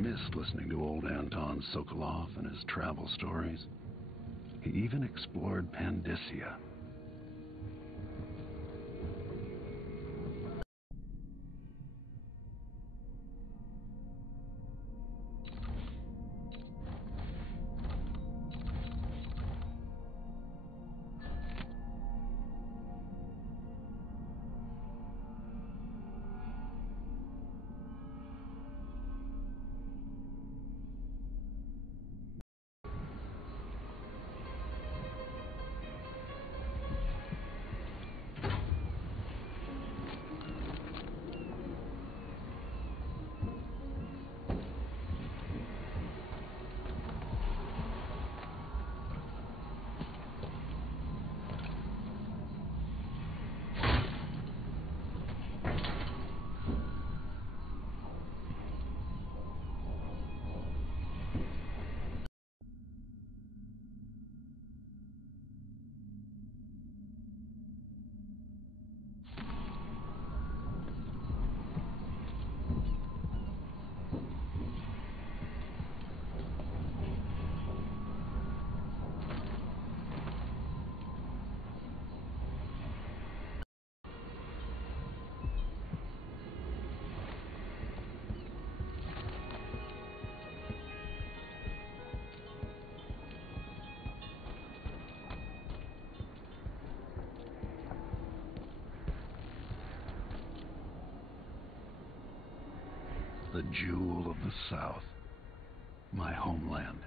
missed listening to old Anton Sokolov and his travel stories. He even explored Pandyssia. The jewel of the South, my homeland.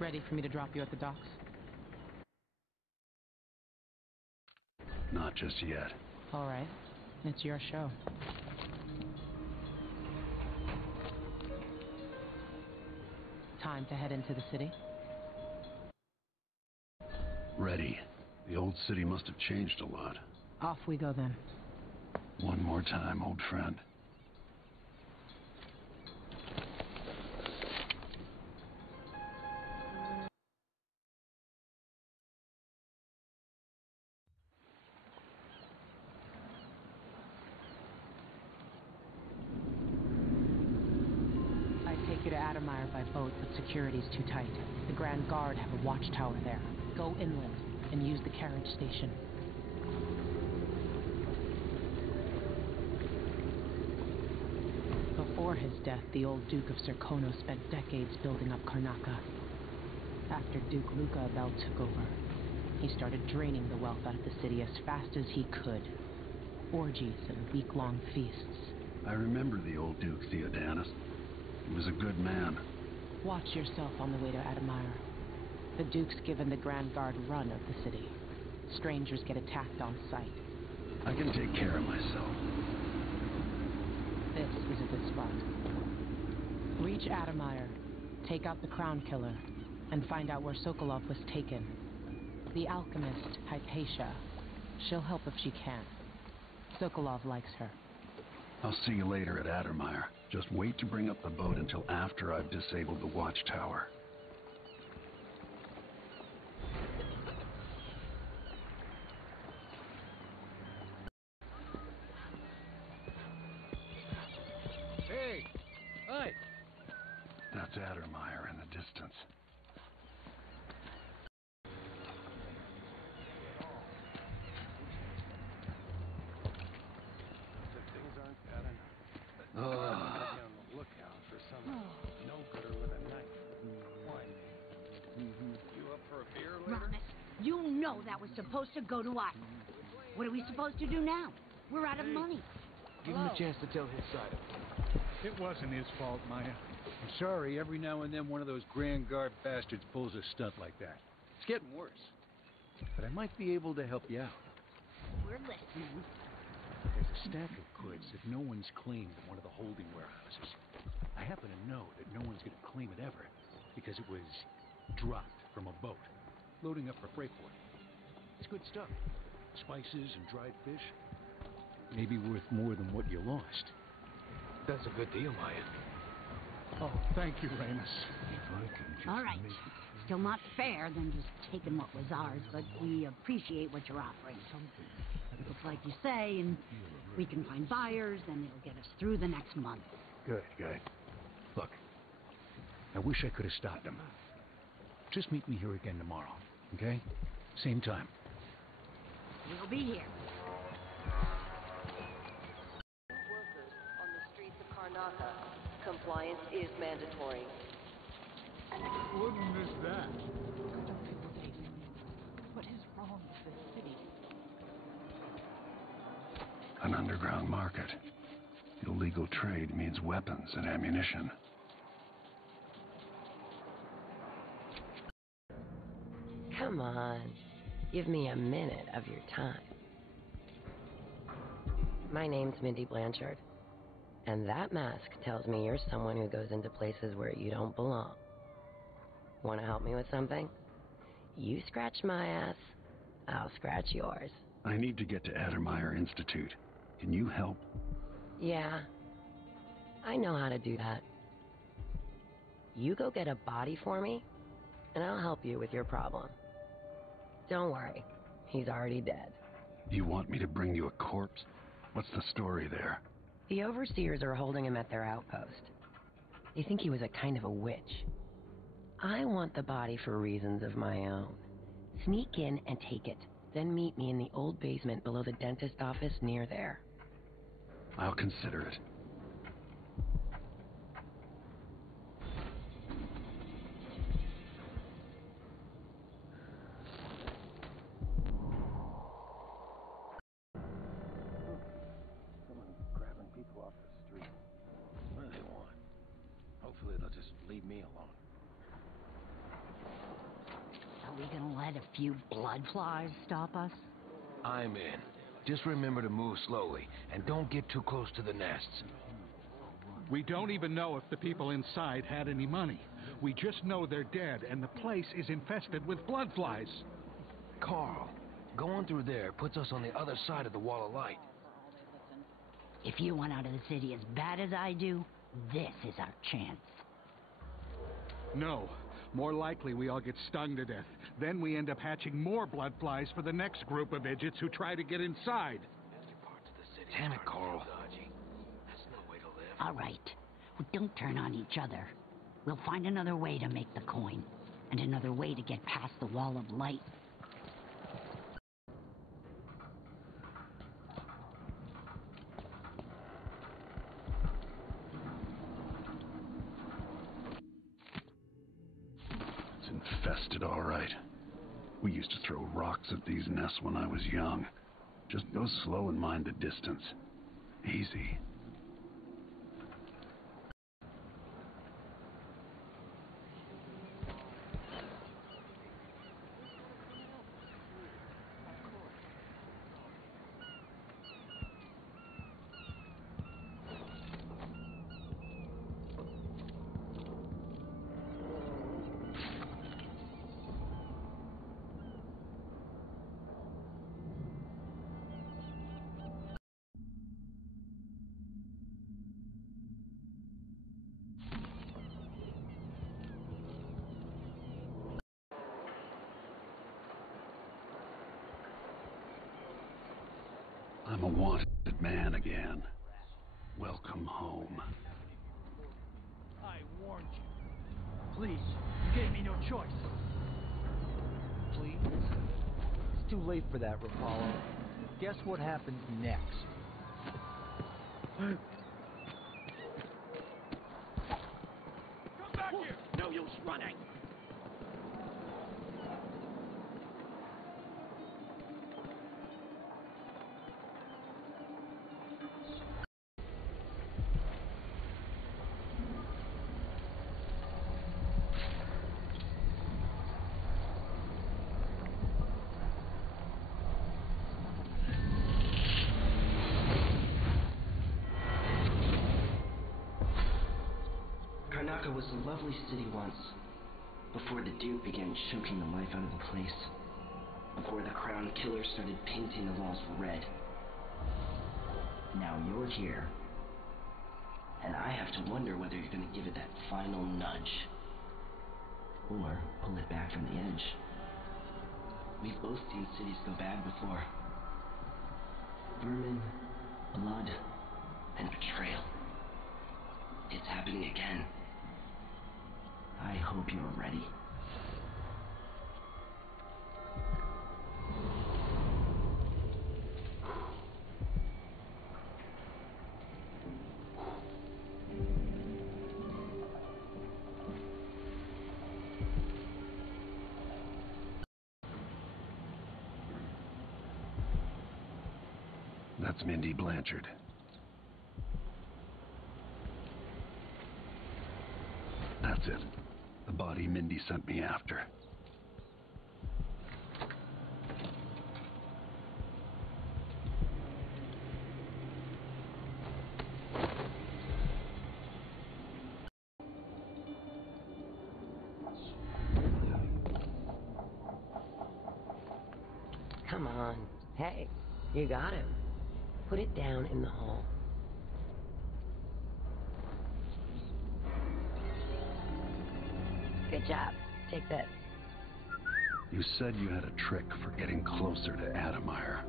Ready for me to drop you at the docks? Not just yet. All right. It's your show. Time to head into the city? Ready. The old city must have changed a lot. Off we go then. One more time, old friend. I'd take you to Adamire by boat, but security's too tight. The Grand Guard have a watchtower there. Go inland and use the carriage station. Before his death, the old Duke of Serkono spent decades building up Karnaca. After Duke Luca Abel took over, he started draining the wealth out of the city as fast as he could. Orgies and week-long feasts. I remember the old Duke Theodanis. He was a good man. Watch yourself on the way to Adamire. The Duke's given the Grand Guard run of the city. Strangers get attacked on sight. I can take care of myself. This is a good spot. Reach Adamire, take out the Crown Killer, and find out where Sokolov was taken. The alchemist, Hypatia. She'll help if she can. Sokolov likes her. I'll see you later at Adamire. Just wait to bring up the boat until after I've disabled the watchtower. Hey! Hi! That's Adamire in the distance. Things aren't bad enough. But be on the lookout for some no-gooder with a knife. Why? You up for a beer later? Ronis, you know that was supposed to go to us. What are we supposed to do now? We're out of money. Give him a chance to tell his side of it. It wasn't his fault, Maya. I'm sorry, every now and then one of those Grand Guard bastards pulls a stunt like that. It's getting worse. But I might be able to help you out. We're listening. There's a stack of goods that no one's claimed in one of the holding warehouses. I happen to know that no one's going to claim it ever, because it was dropped from a boat, loading up for Freightport. It's good stuff. Spices and dried fish. Maybe worth more than what you lost. That's a good deal, Maya. Oh, thank you, Ramus. If I can just All right. Still not fair than just taking what was ours, but we appreciate what you're offering. Something. like you say, and we can find buyers, then it'll get us through the next month. Good, good. Look, I wish I could have stopped him. Just meet me here again tomorrow, okay? Same time. We'll be here. Workers on the streets of Karnataka. Compliance is mandatory. Wouldn't miss that. What is wrong with this city? An underground market. Illegal trade means weapons and ammunition. Come on. Give me a minute of your time. My name's Mindy Blanchard. And that mask tells me you're someone who goes into places where you don't belong. Want to help me with something? You scratch my ass, I'll scratch yours. I need to get to Addermeyer Institute. Can you help? Yeah, I know how to do that. You go get a body for me, and I'll help you with your problem. Don't worry, he's already dead. You want me to bring you a corpse? What's the story there? The overseers are holding him at their outpost. They think he was a kind of a witch. I want the body for reasons of my own. Sneak in and take it, then meet me in the old basement below the dentist office near there. I'll consider it. Someone grabbing people off the street. What do they want? Hopefully they'll just leave me alone. Are we gonna let a few blood flies stop us? I'm in. Just remember to move slowly, and don't get too close to the nests. We don't even know if the people inside had any money. We just know they're dead, and the place is infested with blood flies. Carl, going through there puts us on the other side of the wall of light. If you want out of the city as bad as I do, this is our chance. No. More likely we all get stung to death. Then we end up hatching more blood flies for the next group of idiots who try to get inside. Damn it, Carl. All right. Well, don't turn on each other. We'll find another way to make the coin, and another way to get past the wall of light. It's infested, all right. We used to throw rocks at these nests when I was young. Just go slow and mind the distance. Easy. I'm a wanted man again. Welcome home. I warned you. Please, you gave me no choice. Please? It's too late for that, Rapallo. Guess what happens next? Come back here! No use running! Karnataka was a lovely city once, before the Duke began choking the life out of the place, before the Crown Killer started painting the walls red. Now you're here, and I have to wonder whether you're going to give it that final nudge, or pull it back from the edge. We've both seen cities go bad before. Vermin, blood, and betrayal. It's happening again. I hope you're ready. That's Mindy Blanchard. That's it. The body Mindy sent me after. Come on. Hey, you got him. Put it down in the hole. Good job. Take this. You said you had a trick for getting closer to Adamire.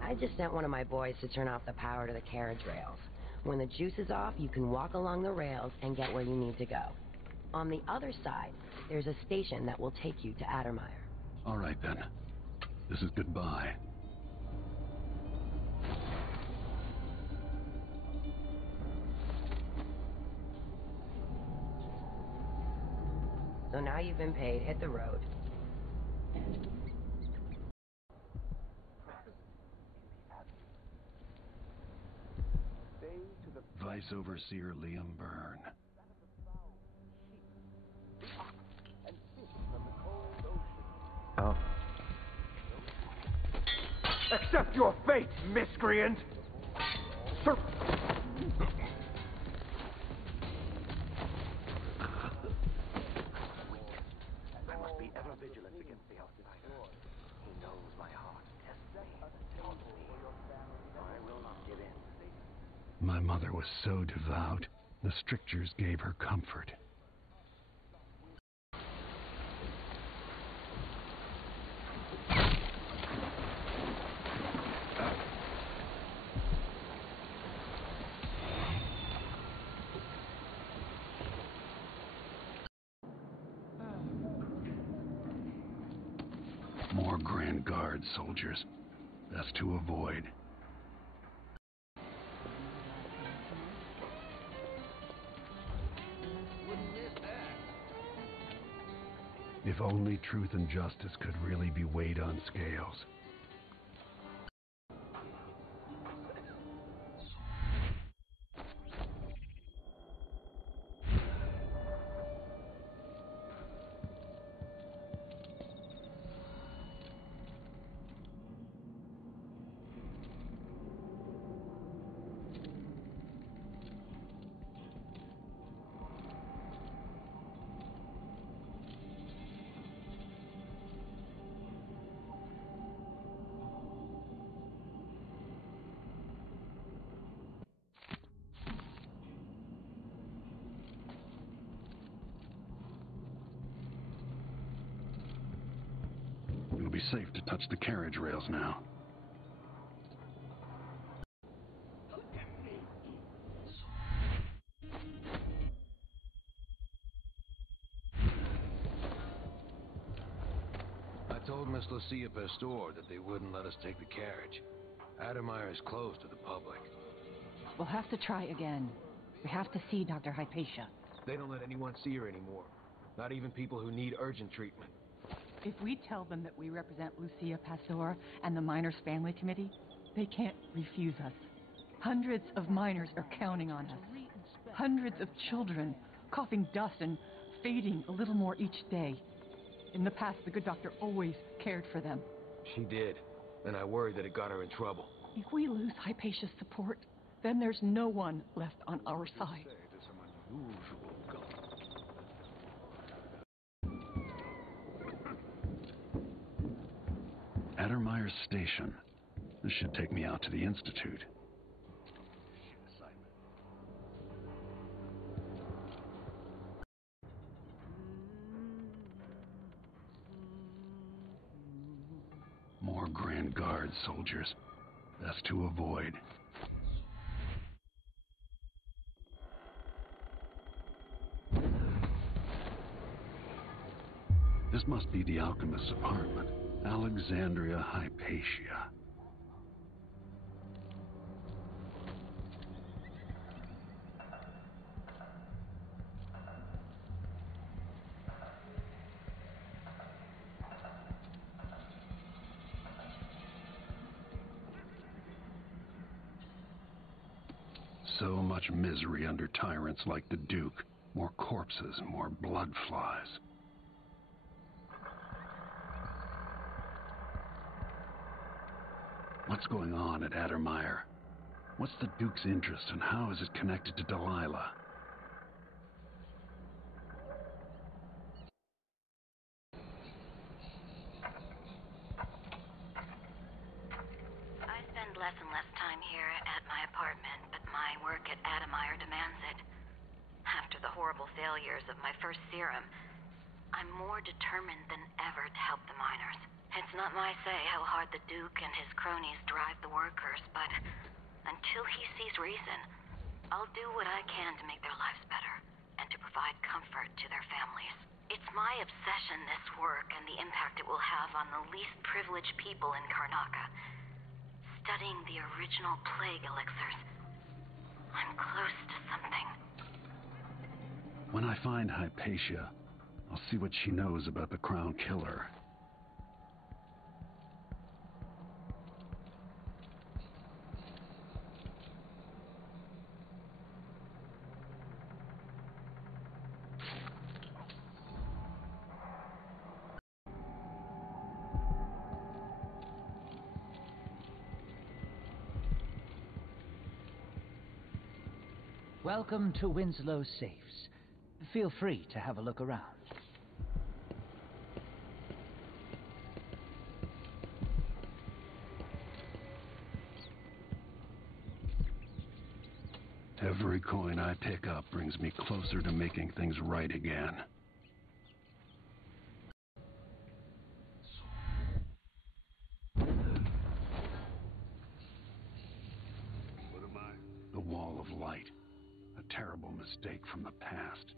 I just sent one of my boys to turn off the power to the carriage rails. When the juice is off, you can walk along the rails and get where you need to go. On the other side, there's a station that will take you to Adamire. All right, then. This is goodbye. So now you've been paid, hit the road. Vice Overseer Liam Byrne. Oh. Accept your fate, miscreant! Sir. I must be ever vigilant against the outsider. He knows my heart, tests me, taunts me. I will not give in. My mother was so devout, the strictures gave her comfort. More Grand Guard soldiers. Best to avoid. If only truth and justice could really be weighed on scales. It'll be safe to touch the carriage rails now. I told Miss Lucia Pastor that they wouldn't let us take the carriage. Adamire is closed to the public. We'll have to try again. We have to see Dr. Hypatia. They don't let anyone see her anymore. Not even people who need urgent treatment. If we tell them that we represent Lucia Pastor and the Miners Family Committee, they can't refuse us. Hundreds of miners are counting on us. Hundreds of children coughing dust and fading a little more each day. In the past, the good doctor always cared for them. She did, and I worry that it got her in trouble. If we lose Hypatia's support, then there's no one left on our side. Adamire Station. This should take me out to the Institute. More More Grand Guard soldiers. Best to avoid. This must be the alchemist's apartment. Alexandria Hypatia. So much misery under tyrants like the Duke. More corpses, more blood flies. What's going on at Addermire? What's the Duke's interest and how is it connected to Delilah? I spend less and less time here at my apartment, but my work at Addermire demands it. After the horrible failures of my first serum, I'm more determined than ever to help the miners. It's not my say how hard the Duke and his cronies drive the workers, but until he sees reason, I'll do what I can to make their lives better and to provide comfort to their families. It's my obsession, this work, and the impact it will have on the least privileged people in Karnaca. Studying the original plague elixirs, I'm close to something. When I find Hypatia, I'll see what she knows about the Crown Killer. Welcome to Winslow's Safes. Feel free to have a look around. Every coin I pick up brings me closer to making things right again. What am I? The Wall of Light. A terrible mistake from the past.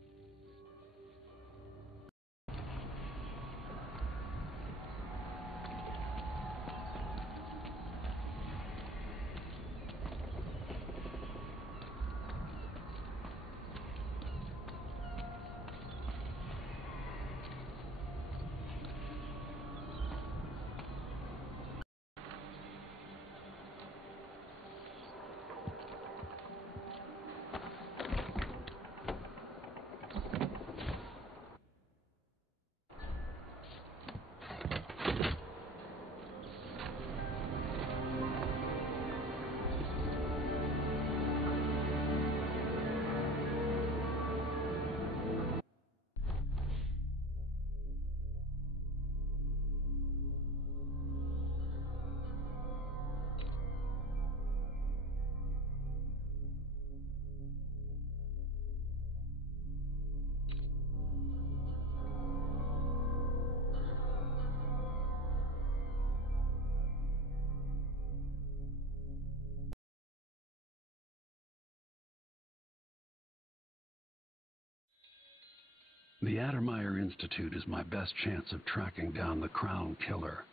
The Addermire Institute is my best chance of tracking down the Crown Killer.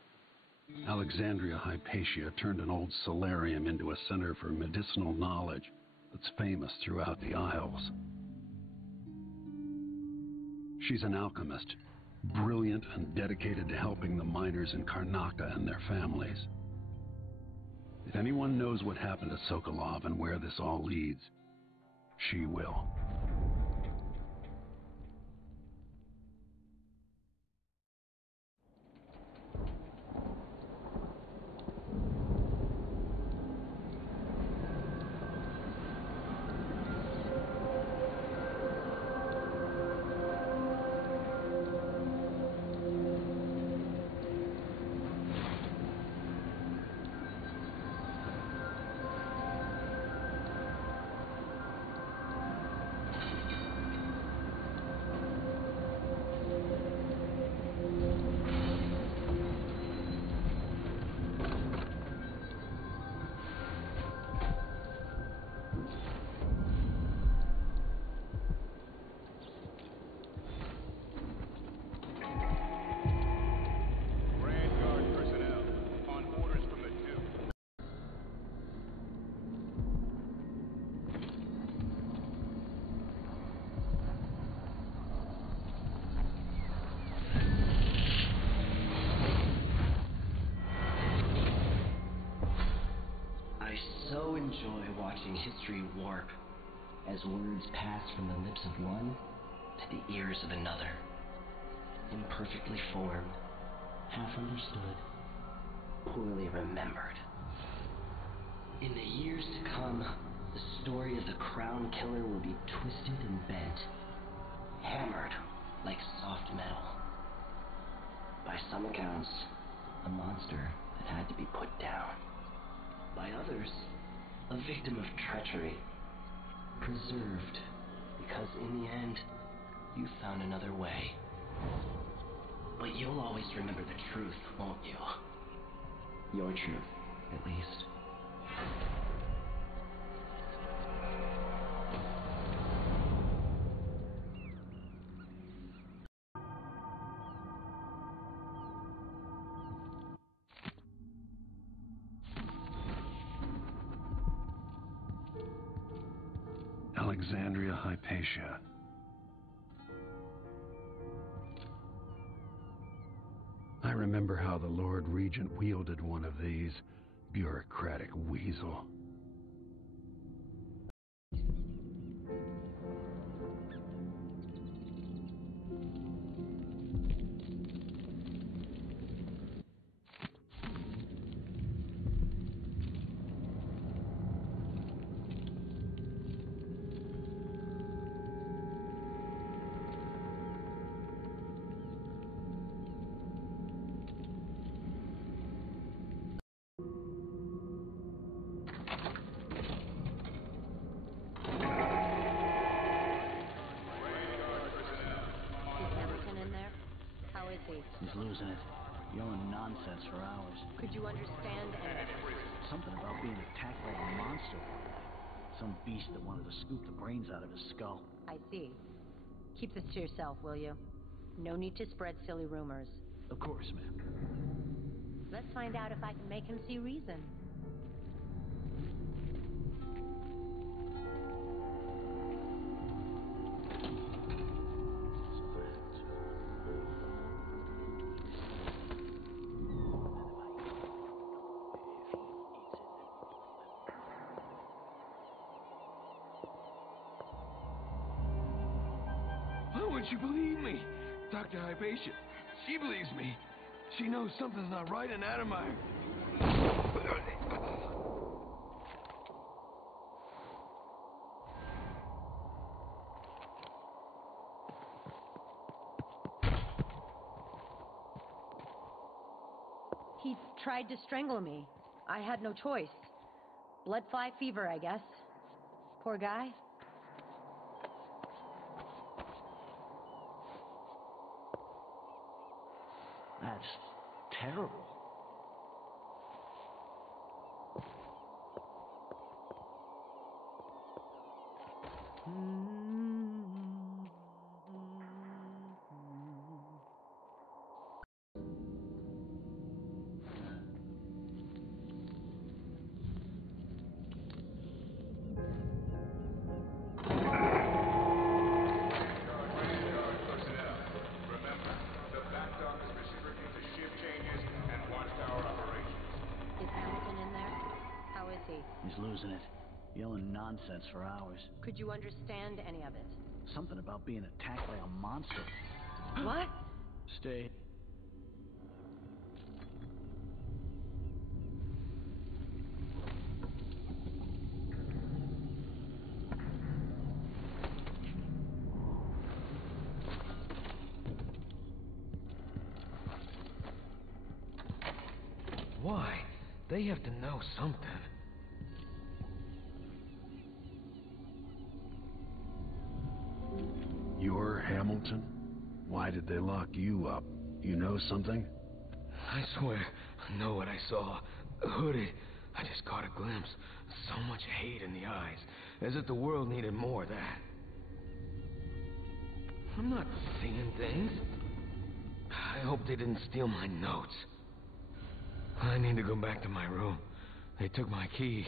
Alexandria Hypatia turned an old solarium into a center for medicinal knowledge that's famous throughout the Isles. She's an alchemist, brilliant and dedicated to helping the miners in Karnaca and their families. If anyone knows what happened to Sokolov and where this all leads, she will. enjoy watching history warp as words pass from the lips of one to the ears of another. Imperfectly formed, half understood, poorly remembered. In the years to come, the story of the Crown Killer will be twisted and bent, hammered like soft metal. By some accounts, a monster that had to be put down. By others, a victim of treachery, preserved because in the end, you found another way. But you'll always remember the truth, won't you? Your truth, at least. Alexandria Hypatia. I remember how the Lord Regent wielded one of these, bureaucratic weasel. He's losing it, yelling nonsense for hours. Could you understand anything? Something about being attacked by a monster. Some beast that wanted to scoop the brains out of his skull. I see. Keep this to yourself, will you? No need to spread silly rumors. Of course, ma'am. Let's find out if I can make him see reason. You believe me, Dr. Hypatia. She believes me. She knows something's not right in Adamire. He tried to strangle me. I had no choice. Blood fly fever, I guess. Poor guy. That's terrible. He's losing it, yelling nonsense for hours. Could you understand any of it? Something about being attacked by a monster. What? Stay. Why? They have to know something. You're Hamilton? Why did they lock you up? You know something? I swear, I know what I saw. Hooded. I just caught a glimpse. So much hate in the eyes. As if the world needed more of that. I'm not seeing things. I hope they didn't steal my notes. I need to go back to my room. They took my key.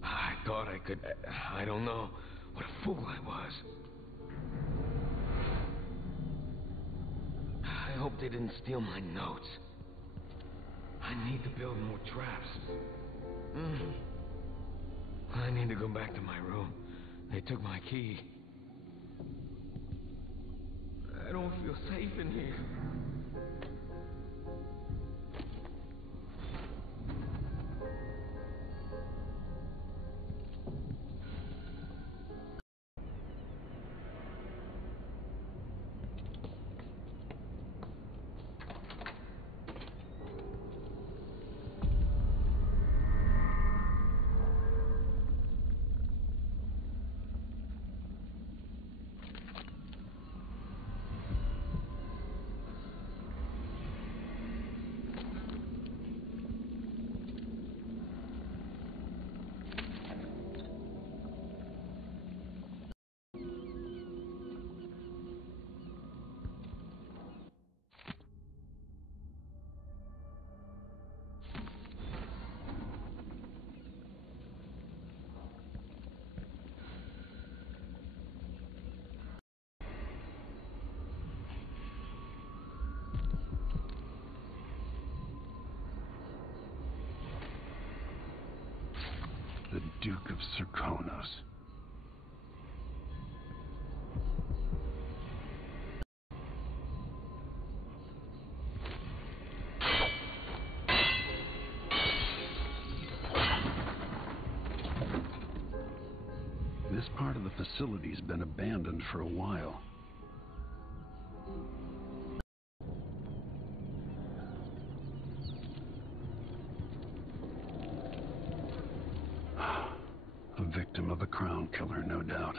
I thought I could... I don't know. What a fool I was. I hope they didn't steal my notes. I need to build more traps. I need to go back to my room. They took my key. I don't feel safe in here. The Duke of Serkonos. This part of the facility's been abandoned for a while. A victim of a crown killer, no doubt.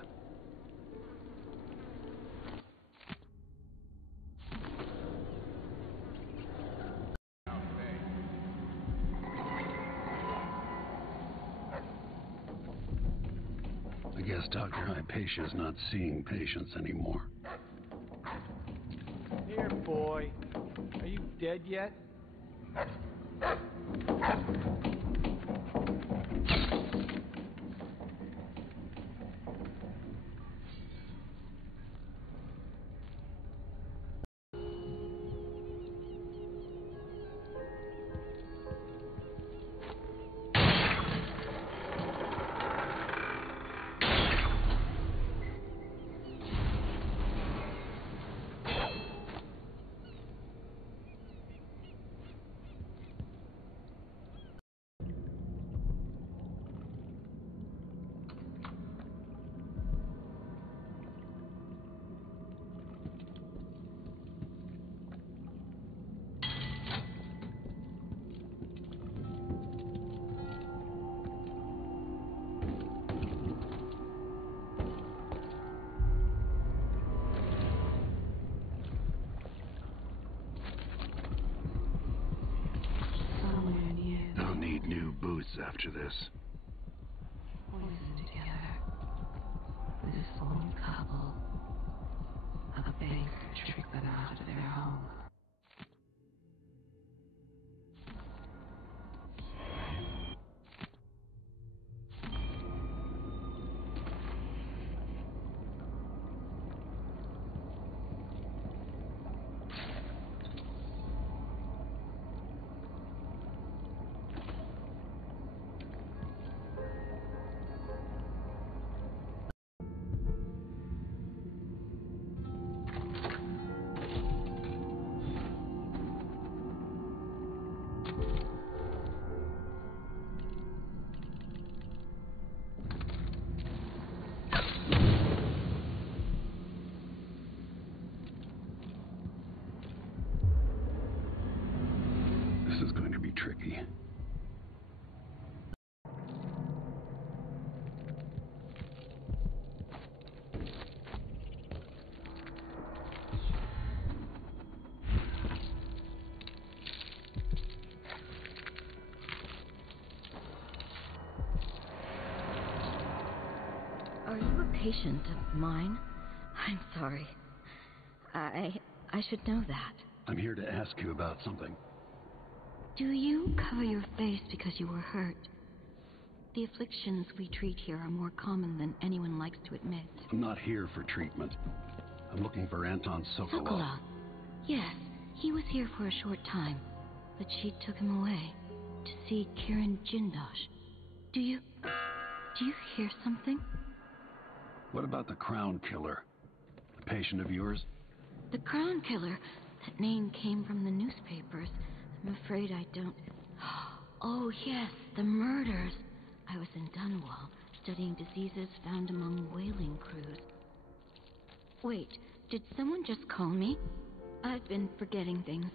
I guess Dr. Hypatia's not seeing patients anymore. Here, boy. Are you dead yet? After this. Poisoned together. This old couple. A bank tricked them out of their home. This is going to be tricky. Are you a patient of mine? I'm sorry. I should know that. I'm here to ask you about something. Do you cover your face because you were hurt? The afflictions we treat here are more common than anyone likes to admit. I'm not here for treatment. I'm looking for Anton Sokolov. Sokolov? Yes, he was here for a short time. but she took him away to see Kiran Jindosh. Do you hear something? What about the Crown Killer? A patient of yours? The Crown Killer. That name came from the newspapers. I'm afraid I don't... Oh, yes, the murders. I was in Dunwall, studying diseases found among whaling crews. Wait, did someone just call me? I've been forgetting things.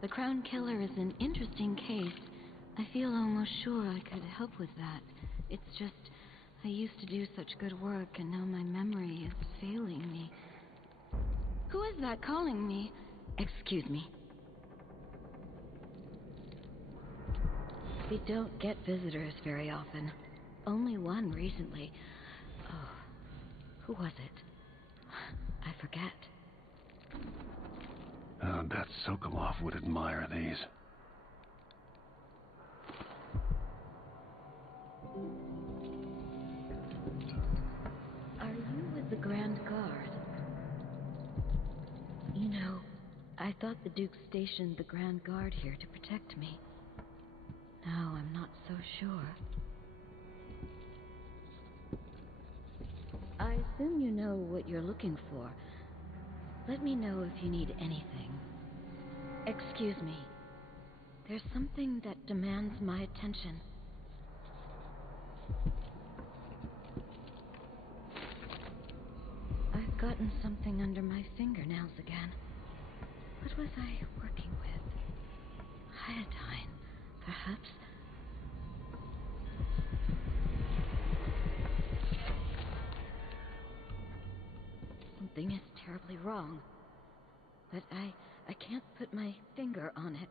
The Crown Killer is an interesting case. I feel almost sure I could help with that. It's just, I used to do such good work, and now my memory is failing me. Who is that calling me? Excuse me. We don't get visitors very often. Only one recently. Oh, who was it? I forget. Bet Sokolov would admire these. Are you with the Grand Guard? You know, I thought the Duke stationed the Grand Guard here to protect me. Now I'm not so sure. I assume you know what you're looking for. Let me know if you need anything. Excuse me. There's something that demands my attention. I've gotten something under my fingernails again. What was I working with? Iodine, perhaps? Something is terribly wrong. But I can't put my finger on it.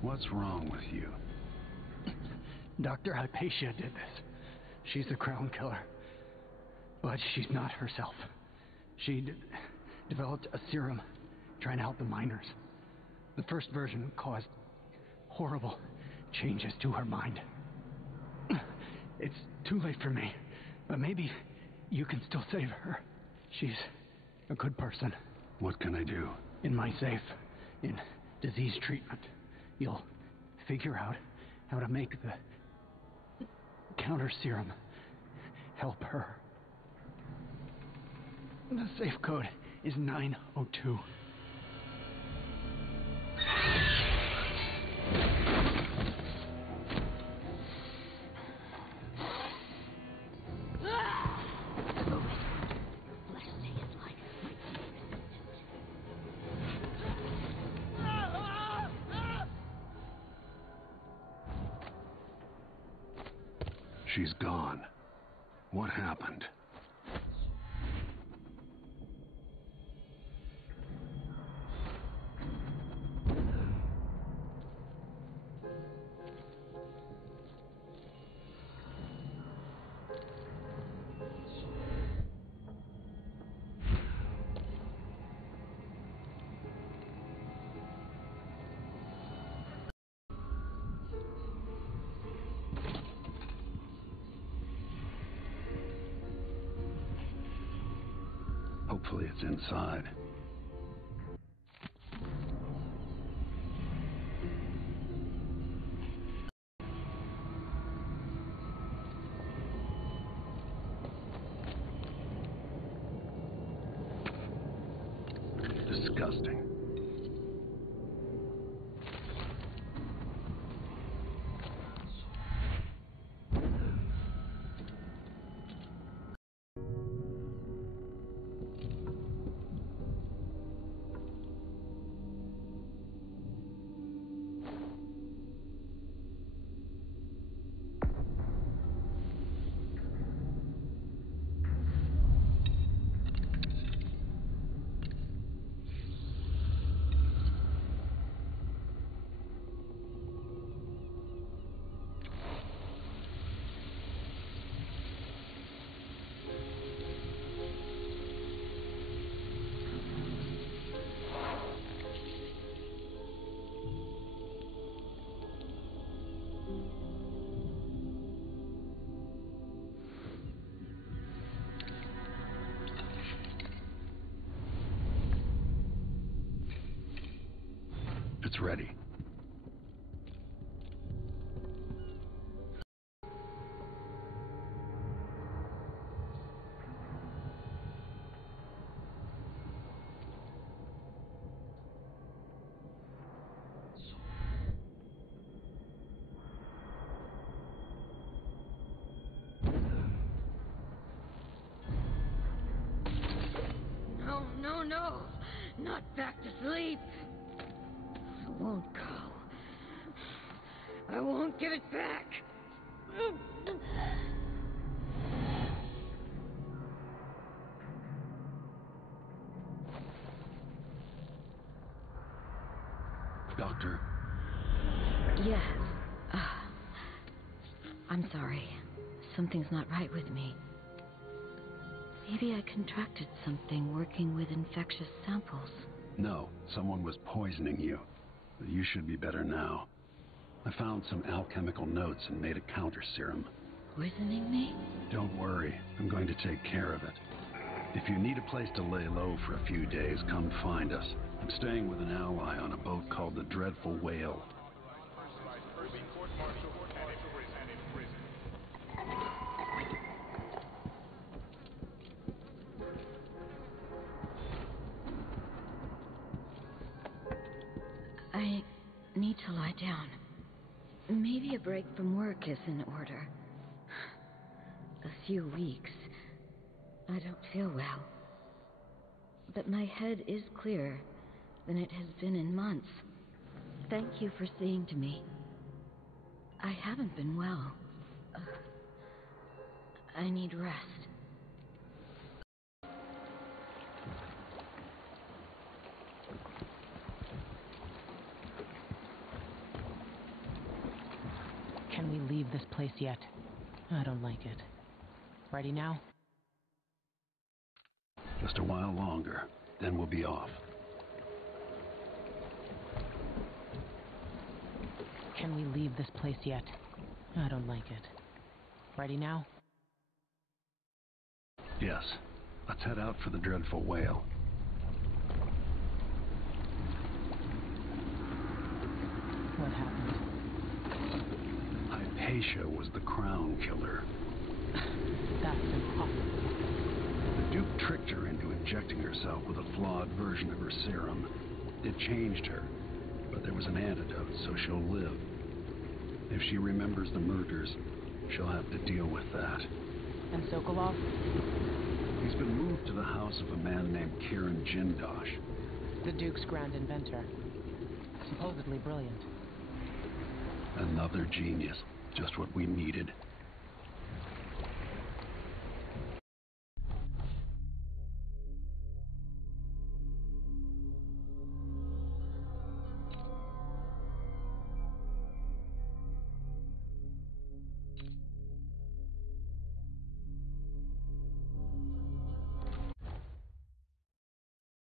What's wrong with you? Dr. Hypatia did this. She's the Crown Killer. But she's not herself. She developed a serum trying to help the miners. The first version caused horrible changes to her mind. It's too late for me, but maybe you can still save her. She's a good person. What can I do? In my safe, in disease treatment, you'll figure out how to make the counter serum help her. The safe code is 902. She's gone. What happened? Hopefully it's inside. Disgusting. it's ready. No, no, no! Not back to sleep! I won't go. I won't give it back! Doctor? Yes. I'm sorry. Something's not right with me. Maybe I contracted something working with infectious samples. No, someone was poisoning you. You should be better now. I found some alchemical notes and made a counter serum. Poisoning me? Don't worry, I'm going to take care of it. If you need a place to lay low for a few days, come find us. I'm staying with an ally on a boat called the Dreadful Whale. I need to lie down. Maybe a break from work is in order. A few weeks. I don't feel well. But my head is clearer than it has been in months. Thank you for seeing to me. I haven't been well. I need rest. Can we leave this place yet? I don't like it. Ready now? Just a while longer, then we'll be off. Can we leave this place yet? I don't like it. Ready now? Yes. Let's head out for the Dreadful Whale. What happened? Hypatia was the crown killer. That's impossible. The Duke tricked her into injecting herself with a flawed version of her serum. It changed her, but there was an antidote, so she'll live. If she remembers the murders, she'll have to deal with that. And Sokolov? He's been moved to the house of a man named Kiran Jindosh. The Duke's grand inventor. Supposedly brilliant. Another genius. Just what we needed.